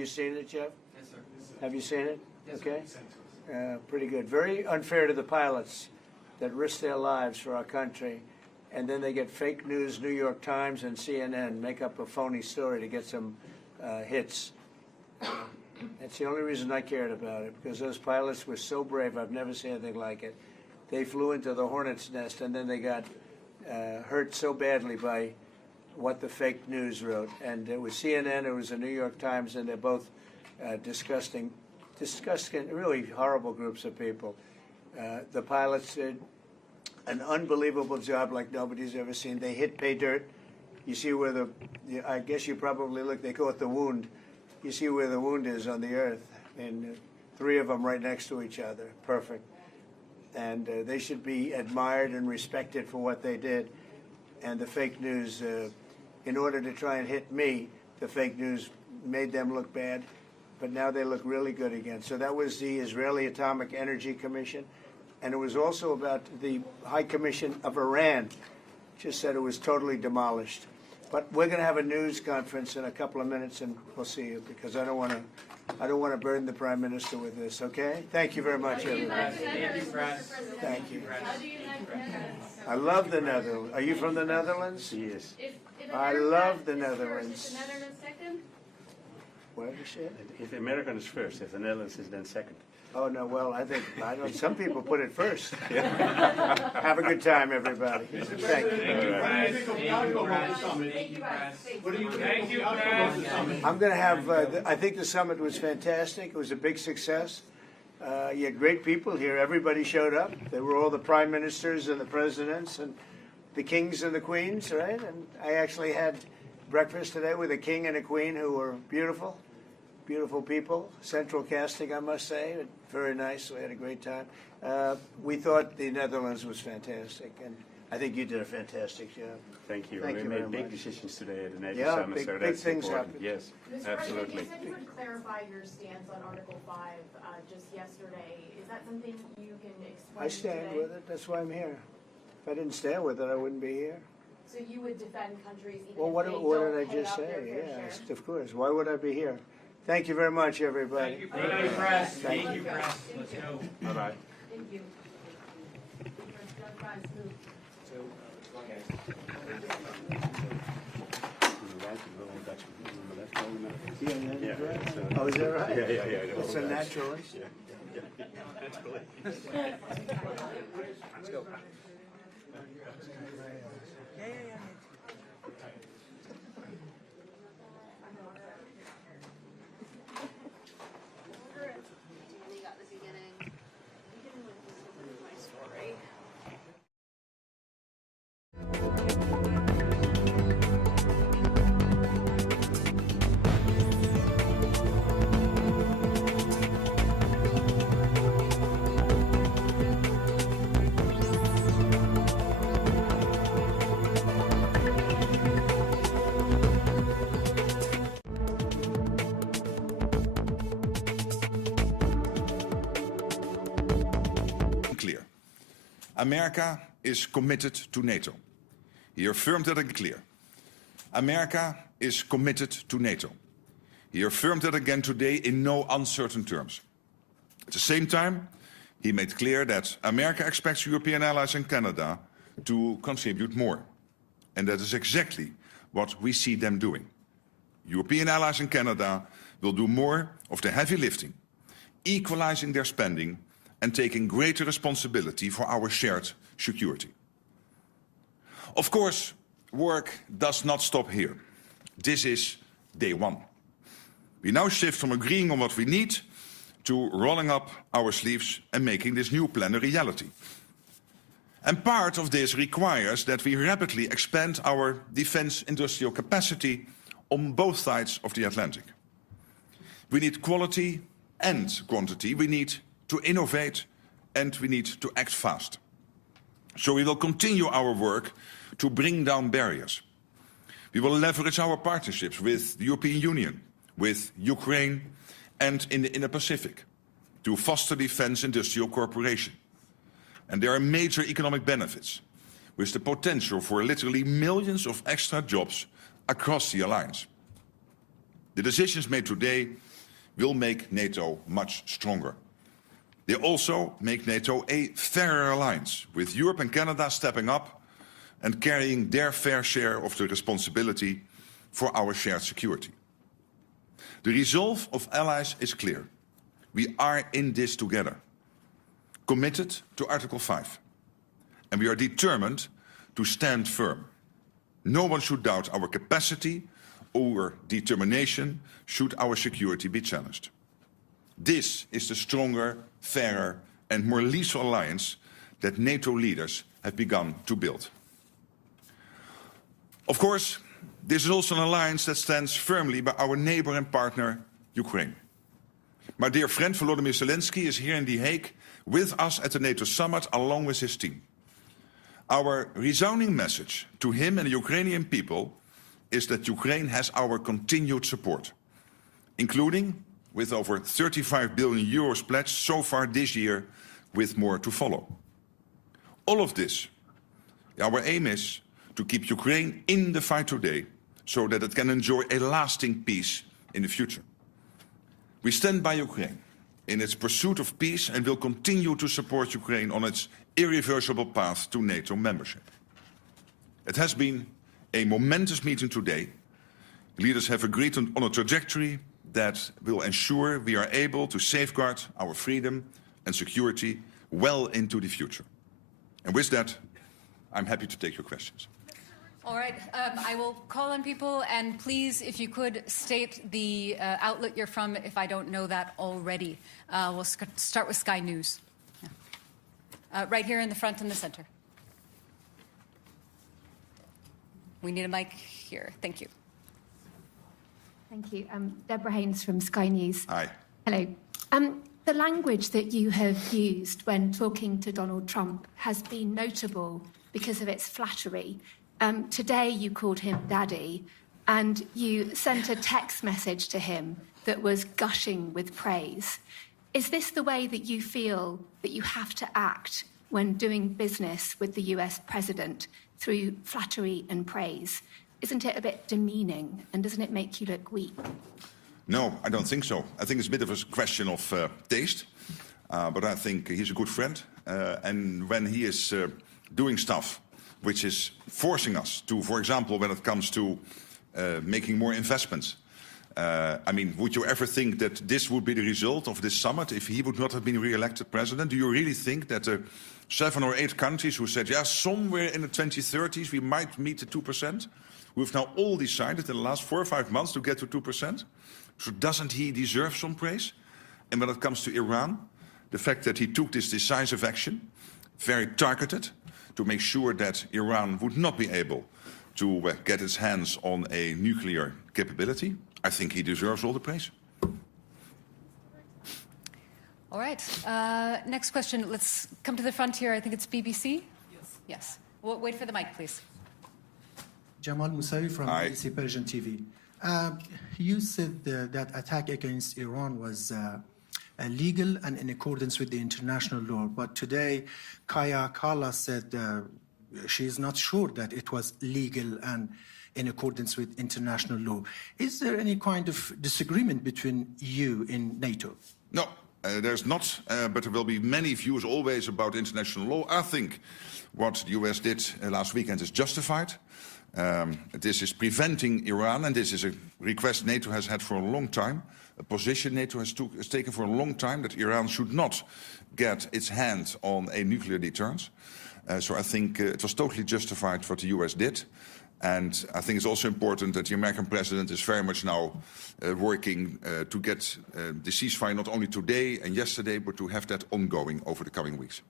you seen it, Jeff? Yes, sir. Have you seen it? Yes, Okay. sir. Pretty good. Very unfair to the pilots that risk their lives for our country, and then they get fake news, New York Times and CNN, make up a phony story to get some hits. That's the only reason I cared about it, because those pilots were so brave. I've never seen anything like it. They flew into the hornet's nest, and then they got hurt so badly by what the fake news wrote. And it was CNN, it was the New York Times, and they're both disgusting, really horrible groups of people. The pilots did an unbelievable job like nobody's ever seen. They hit pay dirt. You see where I guess you probably look, they call it the wound. You see where the wound is on the earth, and 3 of them right next to each other. Perfect. And they should be admired and respected for what they did. And the fake news, in order to try and hit me, the fake news made them look bad, but now they look really good again. So that was the Israeli Atomic Energy Commission, and it was also about the High Commission of Iran. Just said it was totally demolished. But we're going to have a news conference in a couple of minutes, and we'll see you, because I don't want to burden the Prime Minister with this. Okay? Thank you very much, everybody. Thank you. I love the Netherlands. Are you from the Netherlands? Yes. I love the Netherlands. What did you say? If America is first, if the Netherlands is then second. Oh, no, well, I know some people put it first. Have a good time, everybody. Thank you. I'm going to have, I think the summit was fantastic. It was a big success. You had great people here. Everybody showed up. There were all the prime ministers and the presidents and the kings and the queens, right? And I actually had breakfast today with a king and a queen who were beautiful. Beautiful people, central casting, I must say. Very nice. We had a great time. We thought the Netherlands was fantastic, and I think you did a fantastic job. Thank you. Thank we you made very big much. decisions today at the NATO Yeah, Summit, big so that's things important. happened. Yes, Mr. absolutely. President, you said you would clarify your stance on Article 5 just yesterday. Is that something you can explain I stand today? with it. That's why I'm here. If I didn't stand with it, I wouldn't be here. So you would defend countries even Well, if they what don't did I pay just out their say? fair Yes, share? of course. Why would I be here? Thank you very much, everybody. Thank you, press. Thank Thank you. you, press. Let's go. Bye-bye. Thank you. Oh, is that right? Yeah. It's a naturalist. Naturally. Let's go. At the beginning. My story. Clear. America is committed to NATO. He affirmed that again. Clear. America is committed to NATO. He affirmed that again today in no uncertain terms. At the same time, he made clear that America expects European allies and Canada to contribute more. And that is exactly what we see them doing. European allies and Canada will do more of the heavy lifting, equalizing their spending and taking greater responsibility for our shared security. Of course, work does not stop here. This is day one. We now shift from agreeing on what we need to rolling up our sleeves and making this new plan a reality. And part of this requires that we rapidly expand our defense industrial capacity on both sides of the Atlantic. We need quality and quantity. We need to innovate, and we need to act fast. So we will continue our work to bring down barriers. We will leverage our partnerships with the European Union, with Ukraine, and in the Indo-Pacific to foster defense industrial cooperation. And there are major economic benefits, with the potential for literally millions of extra jobs across the alliance. The decisions made today will make NATO much stronger. They also make NATO a fairer alliance, with Europe and Canada stepping up and carrying their fair share of the responsibility for our shared security. The resolve of allies is clear. We are in this together, committed to Article 5, and we are determined to stand firm. No one should doubt our capacity or determination should our security be challenged. This is the stronger, fairer and more lethal alliance that NATO leaders have begun to build. Of course, this is also an alliance that stands firmly by our neighbor and partner, Ukraine. My dear friend Volodymyr Zelensky is here in The Hague with us at the NATO summit along with his team. Our resounding message to him and the Ukrainian people is that Ukraine has our continued support, including with over 35 billion euros pledged so far this year, with more to follow. All of this, our aim is to keep Ukraine in the fight today so that it can enjoy a lasting peace in the future. We stand by Ukraine in its pursuit of peace and will continue to support Ukraine on its irreversible path to NATO membership. It has been a momentous meeting today. Leaders have agreed on a trajectory that will ensure we are able to safeguard our freedom and security well into the future. And with that, I'm happy to take your questions. All right, I will call on people, and please, if you could state the outlet you're from, if I don't know that already. We'll start with Sky News. Yeah. Right here in the front and the center. We need a mic here. Thank you. Thank you. Deborah Haynes from Sky News. Hi. Hello. The language that you have used when talking to Donald Trump has been notable because of its flattery. Today you called him Daddy, and you sent a text message to him that was gushing with praise. Is this the way that you feel that you have to act when doing business with the US president, through flattery and praise? Isn't it a bit demeaning, and doesn't it make you look weak? No, I don't think so. I think it's a bit of a question of taste, but I think he's a good friend. And when he is doing stuff which is forcing us to, for example, when it comes to making more investments, I mean, would you ever think that this would be the result of this summit if he would not have been re-elected president? Do you really think that 7 or 8 countries who said, yeah, somewhere in the 2030s we might meet the 2%, we've now all decided in the last 4 or 5 months to get to 2%? So doesn't he deserve some praise? And when it comes to Iran, the fact that he took this decisive action, very targeted, to make sure that Iran would not be able to get its hands on a nuclear capability, I think he deserves all the praise. All right. Next question. Let's come to the front here. I think it's BBC. Yes. Yes. Well, wait for the mic, please. Jamal Musawi from BBC Persian TV. You said that attack against Iran was illegal and in accordance with the international law. But today, Kaja Kallas said she is not sure that it was legal and in accordance with international law. Is there any kind of disagreement between you in NATO? No, there's not, but there will be many views always about international law. I think what the US did last weekend is justified. This is preventing Iran, and this is a request NATO has had for a long time, a position NATO has taken for a long time, that Iran should not get its hand on a nuclear deterrence. So I think it was totally justified what the US did. And I think it's also important that the American president is very much now working to get the ceasefire not only today and yesterday, but to have that ongoing over the coming weeks.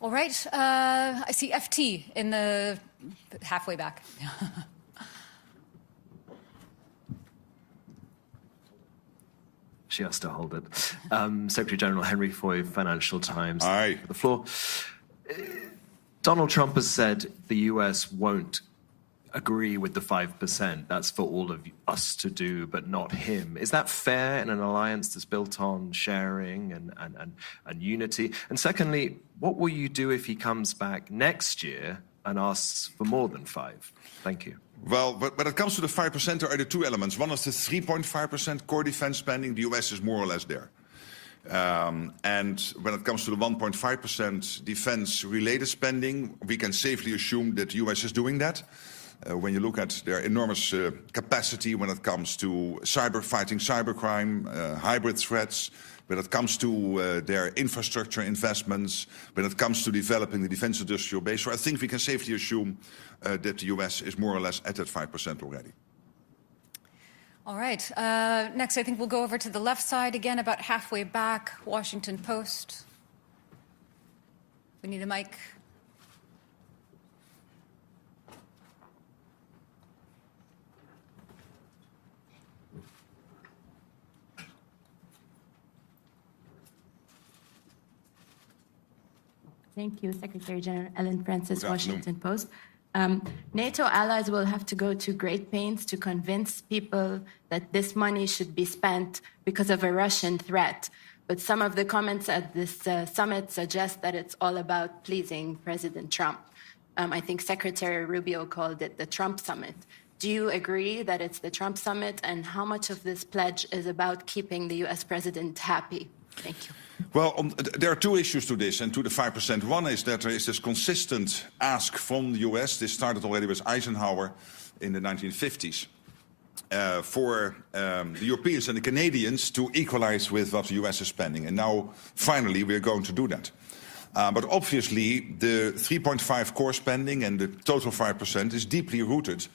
All right. I see FT in the halfway back. She has to hold it. Secretary General Henry Foy, Financial Times. Aye. The floor. Donald Trump has said the US won't agree with the 5%. That's for all of us to do, but not him. Is that fair in an alliance that's built on sharing and unity? And secondly, what will you do if he comes back next year and asks for more than 5? Thank you. Well, but when it comes to the 5%, there are the two elements. One is the 3.5% core defense spending. The US is more or less there. And when it comes to the 1.5% defense-related spending, we can safely assume that the US is doing that. When you look at their enormous capacity when it comes to fighting cybercrime, hybrid threats, when it comes to their infrastructure investments, when it comes to developing the defense industrial base. So I think we can safely assume that the US is more or less at that 5% already. All right. Next, I think we'll go over to the left side again, about halfway back, Washington Post. We need a mic. Thank you, Secretary General Ellen Francis, Washington Post. NATO allies will have to go to great pains to convince people that this money should be spent because of a Russian threat. But some of the comments at this summit suggest that it's all about pleasing President Trump. I think Secretary Rubio called it the Trump summit. Do you agree that it's the Trump summit? And how much of this pledge is about keeping the US president happy? Thank you. Well, there are two issues to this and to the 5%. One is that there is this consistent ask from the US. This started already with Eisenhower in the 1950s. For the Europeans and the Canadians to equalize with what the US is spending. And now, finally, we're going to do that. But obviously, the 3.5 core spending and the total 5% is deeply rooted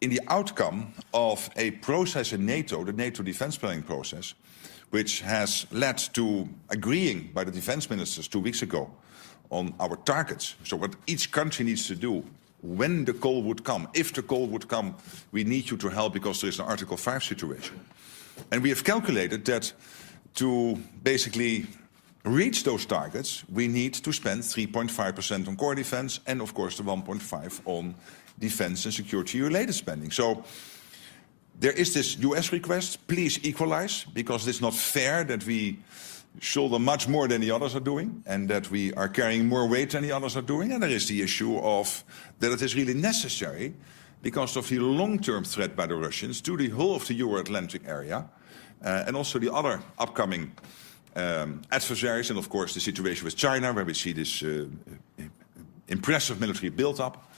in the outcome of a process in NATO, the NATO defense planning process, which has led to agreeing by the defense ministers 2 weeks ago on our targets. So what each country needs to do when the call would come. If the call would come, we need you to help because there is an Article 5 situation. And we have calculated that to basically reach those targets, we need to spend 3.5% on core defense and, of course, the 1.5% on defense and security-related spending. So there is this US request, please equalize, because it's not fair that we shoulder much more than the others are doing and that we are carrying more weight than the others are doing. And there is the issue of that it is really necessary because of the long-term threat by the Russians to the whole of the Euro-Atlantic area and also the other upcoming adversaries and, of course, the situation with China where we see this impressive military build-up.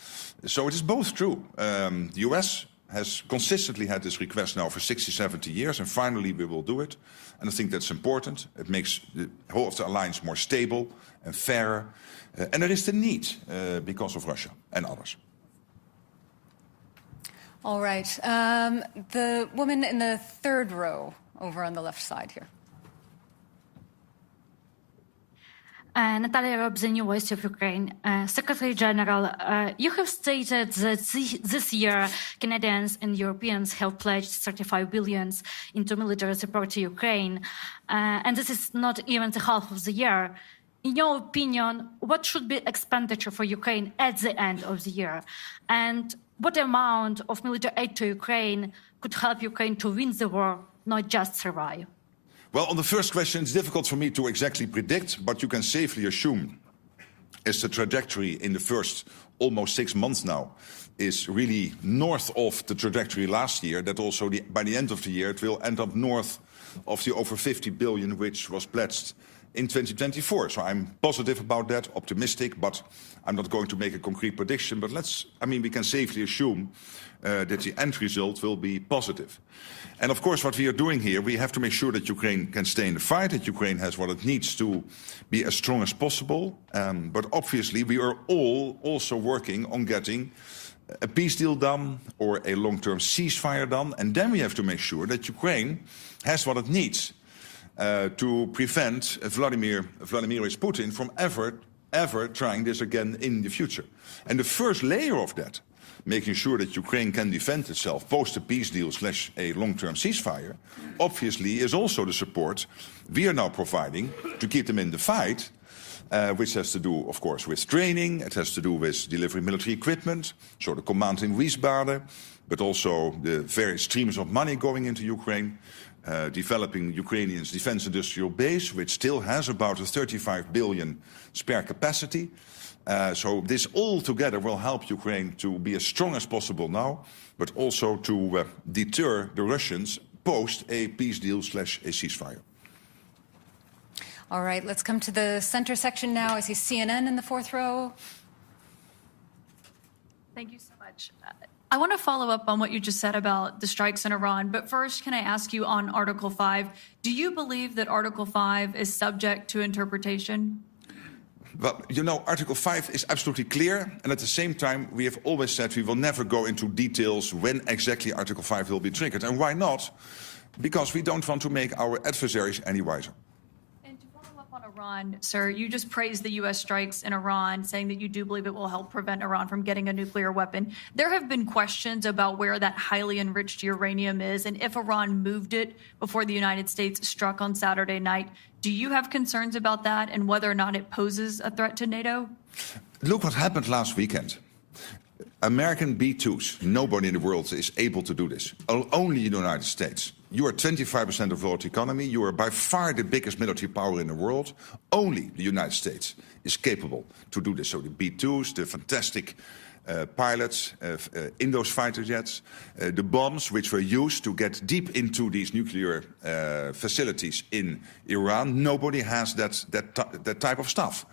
So it is both true. The US has consistently had this request now for 60, 70 years, and finally we will do it. And I think that's important. It makes the whole of the alliance more stable and fairer. And there is the need because of Russia and others. All right. The woman in the third row over on the left side here. Natalia Robs, New Voice of Ukraine. Secretary General, you have stated that this year Canadians and Europeans have pledged 35 billion into military support to Ukraine, and this is not even the half of the year. In your opinion, what should be expenditure for Ukraine at the end of the year? And what amount of military aid to Ukraine could help Ukraine to win the war, not just survive? Well, on the first question, it's difficult for me to exactly predict, but you can safely assume as the trajectory in the first almost 6 months now is really north of the trajectory last year, that also by the end of the year it will end up north of the over 50 billion which was pledged in 2024. So I'm positive about that, optimistic, but I'm not going to make a concrete prediction. But we can safely assume that the end result will be positive. And of course, what we are doing here, we have to make sure that Ukraine can stay in the fight, that Ukraine has what it needs to be as strong as possible. But obviously, we are all also working on getting a peace deal done or a long-term ceasefire done. And then we have to make sure that Ukraine has what it needs to prevent Vladimir Putin from ever trying this again in the future. And the first layer of that, making sure that Ukraine can defend itself post a peace deal / a long-term ceasefire, obviously is also the support we are now providing to keep them in the fight which has to do, of course, with training. It has to do with delivering military equipment, so the command in Wiesbaden, but also the various streams of money going into Ukraine, developing Ukrainians' defense industrial base, which still has about a 35 billion spare capacity. So this all together will help Ukraine to be as strong as possible now, but also to deter the Russians post a peace deal / a ceasefire. All right, let's come to the center section now. I see CNN in the fourth row. Thank you so much. I want to follow up on what you just said about the strikes in Iran, but first, can I ask you on Article 5, do you believe that Article 5 is subject to interpretation? Well, you know, Article 5 is absolutely clear, and at the same time, we have always said we will never go into details when exactly Article 5 will be triggered. And why not? Because we don't want to make our adversaries any wiser. Iran, sir, you just praised the U.S. strikes in Iran, saying that you do believe it will help prevent Iran from getting a nuclear weapon. There have been questions about where that highly enriched uranium is, and if Iran moved it before the United States struck on Saturday night. Do you have concerns about that and whether or not it poses a threat to NATO? Look what happened last weekend. American B-2s, nobody in the world is able to do this. Only the United States. You are 25% of the world economy. You are by far the biggest military power in the world. Only the United States is capable to do this. So the B-2s, the fantastic pilots in those fighter jets, the bombs which were used to get deep into these nuclear facilities in Iran. Nobody has that type of stuff.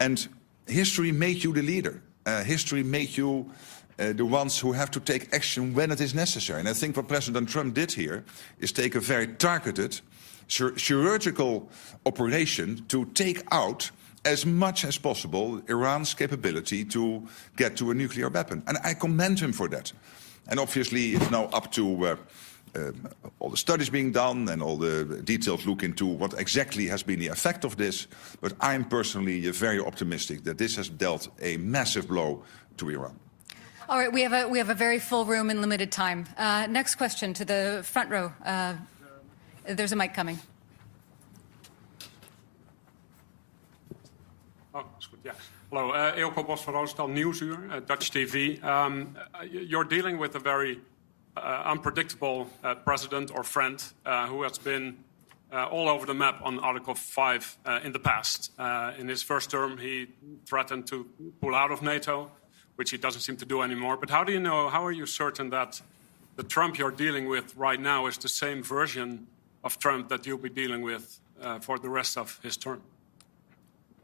And history made you the leader. History made you the ones who have to take action when it is necessary. And I think what President Trump did here is take a very targeted, chirurgical operation to take out as much as possible Iran's capability to get to a nuclear weapon. And I commend him for that. And obviously it's now up to all the studies being done and all the detailed look into what exactly has been the effect of this. But I'm personally very optimistic that this has dealt a massive blow to Iran. All right, we have a very full room in limited time. Next question to the front row. There's a mic coming. Oh, that's good. Yeah. Hello, Eelco Bos van Roosendaal, Nieuwsuur, Dutch TV. You're dealing with a very unpredictable president or friend who has been all over the map on Article 5 in the past. In his first term, he threatened to pull out of NATO, which he doesn't seem to do anymore. But how are you certain that the Trump you're dealing with right now is the same version of Trump that you'll be dealing with for the rest of his term?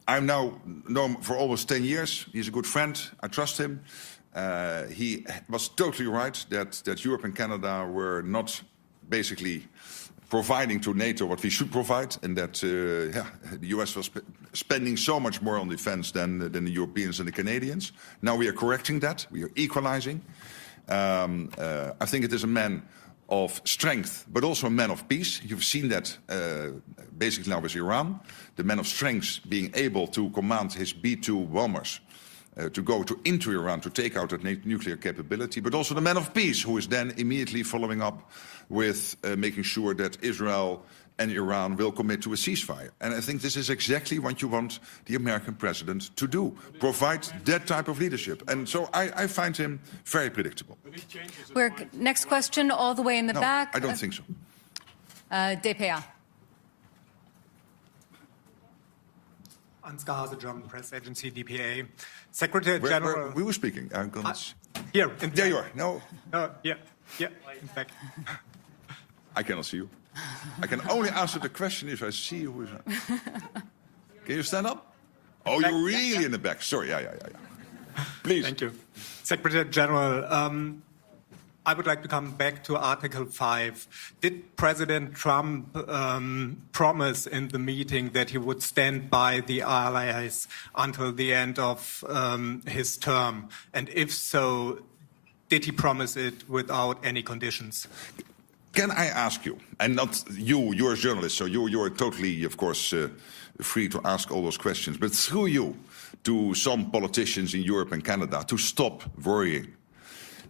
I'm now known for almost 10 years. He's a good friend. I trust him. He was totally right that Europe and Canada were not basically providing to NATO what we should provide, and that the US was spending so much more on defense than the Europeans and the Canadians. Now we are correcting that. We are equalizing. I think it is a man of strength, but also a man of peace. You've seen that basically now with Iran. The man of strength being able to command his B-2 bombers to go into Iran to take out that nuclear capability, but also the man of peace who is then immediately following up with making sure that Israel and Iran will commit to a ceasefire. And I think this is exactly what you want the American president to do, provide that type of leadership. And so I find him very predictable. Next question, all the way in the back. I don't think so. DPA. Ansgar Hase, German press agency, DPA. Secretary General... We were speaking. Here. There you are. No. Yeah, in fact. I cannot see you. I can only answer the question if I see you. Who is Can you stand up? Oh, you're really in the back. Sorry, yeah. Please. Thank you. Secretary General, I would like to come back to Article 5. Did President Trump promise in the meeting that he would stand by the allies until the end of his term? And if so, did he promise it without any conditions? Can I ask you, and not you, you're a journalist, so you're totally, of course, free to ask all those questions, but through you to some politicians in Europe and Canada to stop worrying.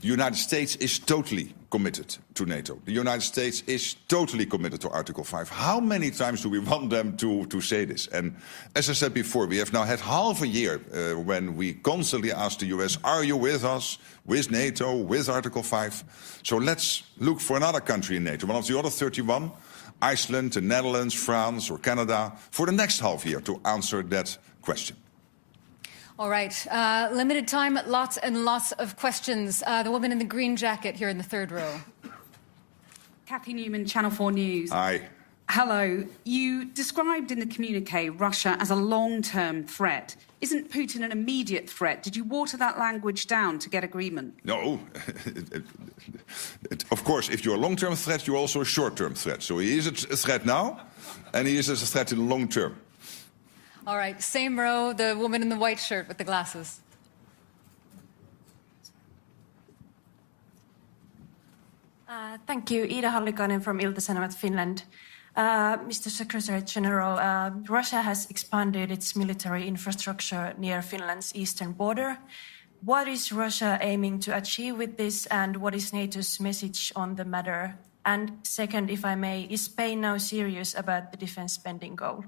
The United States is totally committed to NATO. The United States is totally committed to Article 5. How many times do we want them to say this? And as I said before, we have now had half a year when we constantly ask the US, are you with us, with NATO, with Article 5? So let's look for another country in NATO, one of the other 31, Iceland, the Netherlands, France or Canada, for the next half year to answer that question. All right. Limited time, lots and lots of questions. The woman in the green jacket here in the third row. Kathy Newman, Channel 4 News. Hi. Hello. You described in the communique Russia as a long-term threat. Isn't Putin an immediate threat? Did you water that language down to get agreement? No. Of course, if you're a long-term threat, you're also a short-term threat. So he is a threat now, and he is a threat in the long term. All right, same row, the woman in the white shirt with the glasses. Thank you. Ida Hallikainen from Ilta-Sanomat, Finland. Mr. Secretary General, Russia has expanded its military infrastructure near Finland's eastern border. What is Russia aiming to achieve with this, and what is NATO's message on the matter? And second, if I may, is Spain now serious about the defense spending goal?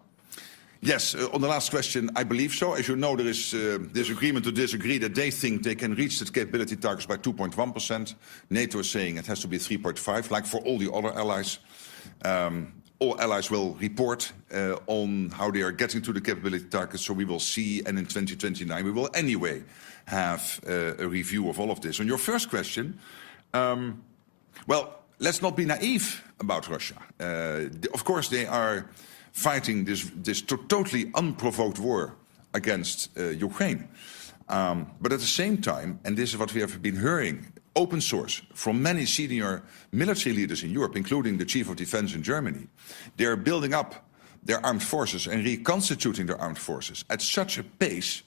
Yes, on the last question, I believe so. As you know, there is disagreement to disagree that they think they can reach the capability targets by 2.1%. NATO is saying it has to be 3.5%, like for all the other allies. All allies will report on how they are getting to the capability targets, so we will see, and in 2029 we will anyway have a review of all of this. On your first question, well, let's not be naive about Russia. Of course, they are fighting this totally unprovoked war against Ukraine. But at the same time, and this is what we have been hearing, open source from many senior military leaders in Europe, including the Chief of Defense in Germany, they are building up their armed forces and reconstituting their armed forces at such a pace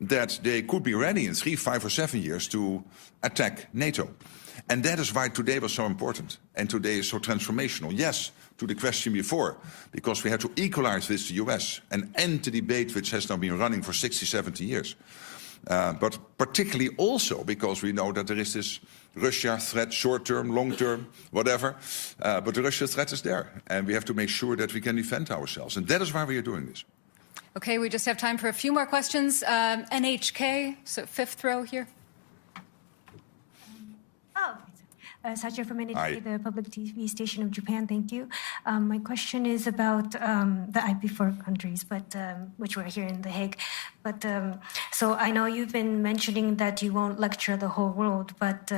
that they could be ready in 3, 5 or 7 years to attack NATO. And that is why today was so important and today is so transformational. Yes, to the question before, because we had to equalize with the US and end the debate which has now been running for 60, 70 years. But particularly also because we know that there is this Russia threat, short-term, long-term, whatever. But the Russia threat is there, and we have to make sure that we can defend ourselves. And that is why we are doing this. Okay, we just have time for a few more questions. NHK, so fifth row here. Sacha from NHK, the public TV station of Japan. Thank you. My question is about the IP4 countries, but which were here in The Hague. But so I know you've been mentioning that you won't lecture the whole world, but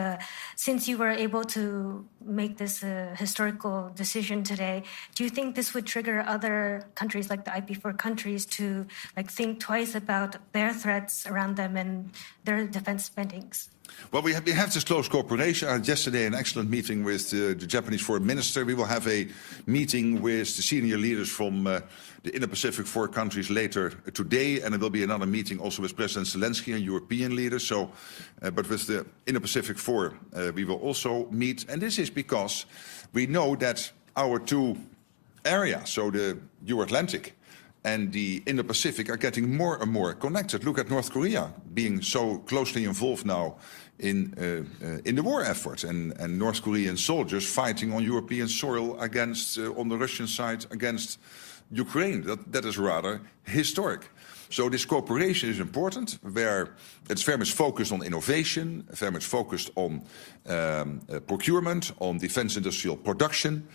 since you were able to make this historical decision today, do you think this would trigger other countries like the IP4 countries to think twice about their threats around them and their defense spendings? Well, we have this close cooperation. I had yesterday an excellent meeting with the Japanese foreign minister. We will have a meeting with the senior leaders from the Indo-Pacific 4 countries later today, and there will be another meeting also with President Zelensky and European leaders. So, but with the Indo-Pacific 4, we will also meet. And this is because we know that our two areas, so the Euro-Atlantic and the Indo-Pacific, are getting more and more connected. Look at North Korea being so closely involved now in the war effort, and North Korean soldiers fighting on European soil against, on the Russian side, against Ukraine. That is rather historic. So this cooperation is important, where it's very much focused on innovation, very much focused on procurement, on defense industrial production,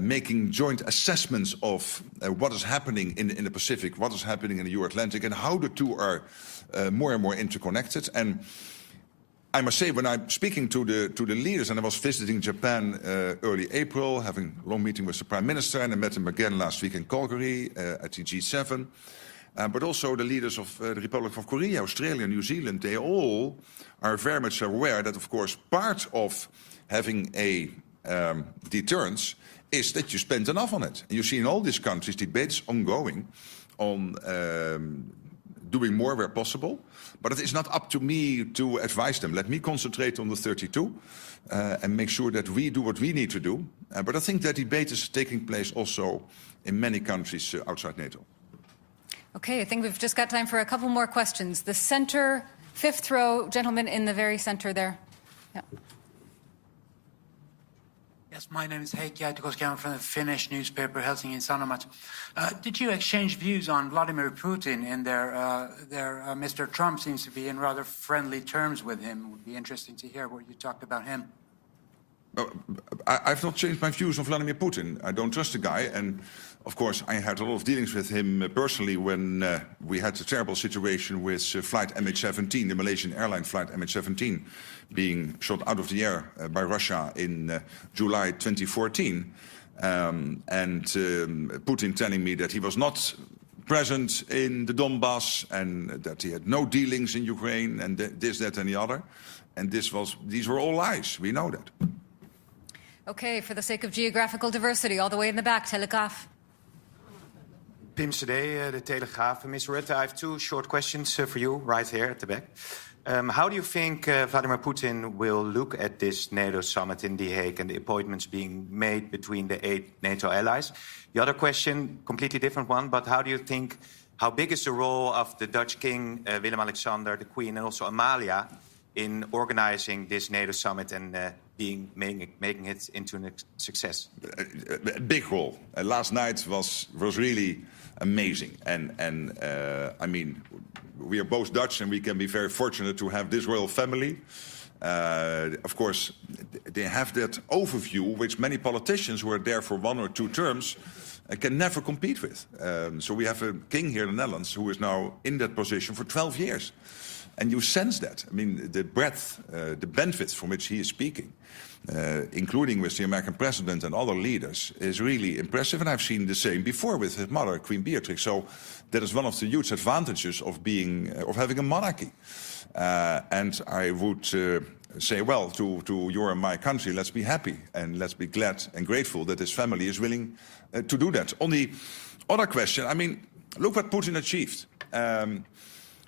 making joint assessments of what is happening in the Pacific, what is happening in the Euro-Atlantic, and how the two are more and more interconnected. And I must say, when I'm speaking to the leaders, and I was visiting Japan early April, having a long meeting with the Prime Minister, and I met him again last week in Calgary at the G7, but also the leaders of the Republic of Korea, Australia, New Zealand, they all are very much aware that, of course, part of having a deterrence is that you spend enough on it. And you see in all these countries debates ongoing on doing more where possible. But it is not up to me to advise them. Let me concentrate on the 32 and make sure that we do what we need to do. But I think that debate is taking place also in many countries outside NATO. Okay, I think we've just got time for a couple more questions. The center, fifth row, gentleman in the very center there. Yeah. Yes, my name is Heikki Aitikoski. I'm from the Finnish newspaper Helsingin Sanomat. Did you exchange views on Vladimir Putin and Mr. Trump seems to be in rather friendly terms with him? It would be interesting to hear what you talked about him. I've not changed my views on Vladimir Putin. I don't trust the guy, and of course I had a lot of dealings with him personally when we had a terrible situation with flight MH17, the Malaysian airline flight MH17, being shot out of the air by Russia in July 2014, and Putin telling me that he was not present in the Donbass and that he had no dealings in Ukraine and this, that, and the other, and these were all lies. We know that. Okay, for the sake of geographical diversity, all the way in the back, Telegraaf. Pim Cedee, De Telegraaf. Mr. Rutte, I have two short questions for you right here at the back. How do you think Vladimir Putin will look at this NATO summit in The Hague and the appointments being made between the 8 NATO allies? The other question, completely different one, but how big is the role of the Dutch King, Willem-Alexander, the Queen, and also Amalia in organizing this NATO summit and making it into a success? A big role. Last night was really amazing, and I mean, we are both Dutch, and we can be very fortunate to have this royal family. Of course, they have that overview, which many politicians who are there for 1 or 2 terms can never compete with. So we have a king here in the Netherlands who is now in that position for 12 years. And you sense that. I mean, the breadth, the benefits from which he is speaking, including with the American president and other leaders, is really impressive. And I've seen the same before with his mother, Queen Beatrix. So that is one of the huge advantages of having a monarchy. And I would say, well, to your and my country, let's be happy and let's be glad and grateful that his family is willing to do that. On the other question, I mean, look what Putin achieved.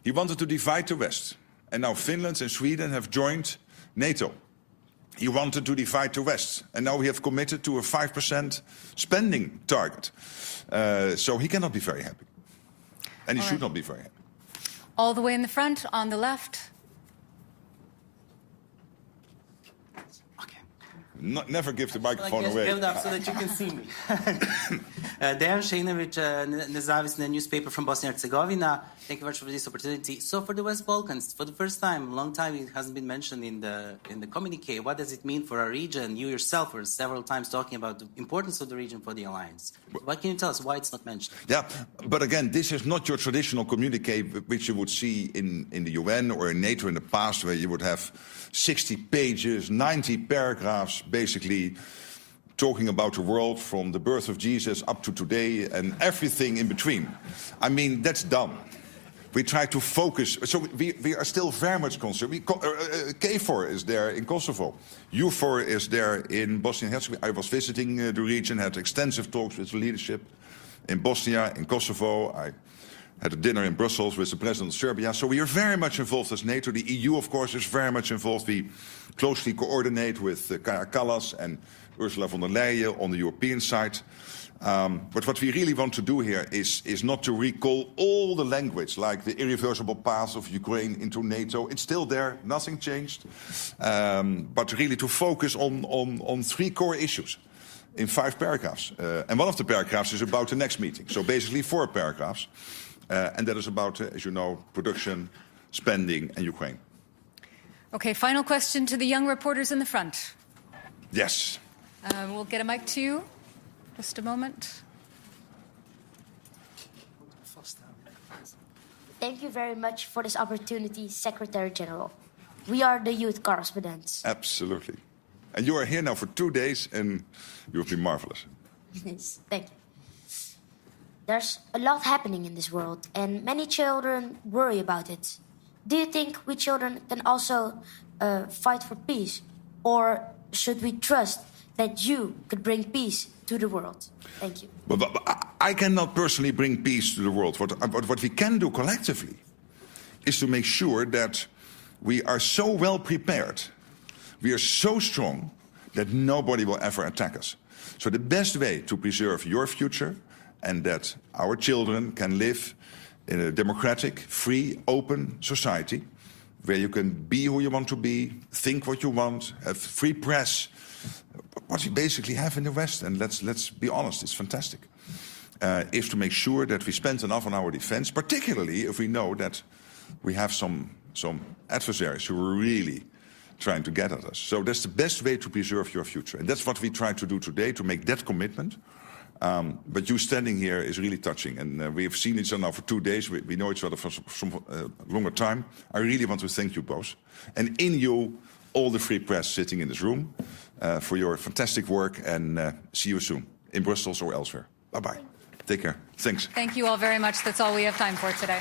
He wanted to divide the West, and now Finland and Sweden have joined NATO. He wanted to divide the West, and now we have committed to a 5% spending target. So he cannot be very happy, and he should not be very happy. All the way in the front, on the left. Never give the microphone away. Give it up so that you can see me. Dejan Šejnović, Nezavisna newspaper from Bosnia and Herzegovina. Thank you very much for this opportunity. So for the West Balkans, for the first time, long time, it hasn't been mentioned in the communique. What does it mean for our region? You yourself were several times talking about the importance of the region for the alliance. What can you tell us why it's not mentioned? Yeah, but again, this is not your traditional communique which you would see in the UN or in NATO in the past, where you would have 60 pages, 90 paragraphs, basically talking about the world from the birth of Jesus up to today and everything in between. I mean, that's done. We try to focus. So we are still very much concerned. KFOR is there in Kosovo. EUFOR is there in Bosnia and Herzegovina. I was visiting the region, had extensive talks with the leadership in Bosnia, in Kosovo. I had a dinner in Brussels with the president of Serbia. So we are very much involved as NATO. The EU, of course, is very much involved. We closely coordinate with Kaja Kallas and Ursula von der Leyen on the European side. But what we really want to do here is not to recall all the language, like the irreversible path of Ukraine into NATO. It's still there, nothing changed. But really to focus on 3 core issues in 5 paragraphs. And one of the paragraphs is about the next meeting. So basically 4 paragraphs. And that is about, as you know, production, spending, and Ukraine. Okay, final question to the young reporters in the front. Yes. We'll get a mic to you. Just a moment. Thank you very much for this opportunity, Secretary General. We are the youth correspondents. Absolutely. And you are here now for 2 days, and you have been marvelous. Yes, thank you. There's a lot happening in this world, and many children worry about it. Do you think we children can also fight for peace? Or should we trust that you could bring peace to the world? Thank you. But I cannot personally bring peace to the world. What we can do collectively is to make sure that we are so well prepared, we are so strong, that nobody will ever attack us. So the best way to preserve your future and that our children can live in a democratic, free, open society where you can be who you want to be, think what you want, have free press, what we basically have in the West, and let's be honest, it's fantastic, is to make sure that we spend enough on our defense, particularly if we know that we have some adversaries who are really trying to get at us. So that's the best way to preserve your future. And that's what we try to do today, to make that commitment. But you standing here is really touching. And we have seen each other now for 2 days. We know each other for some longer time. I really want to thank you both. And in you, all the free press sitting in this room, for your fantastic work. And see you soon, in Brussels or elsewhere. Bye-bye. Take care. Thanks. Thank you all very much. That's all we have time for today.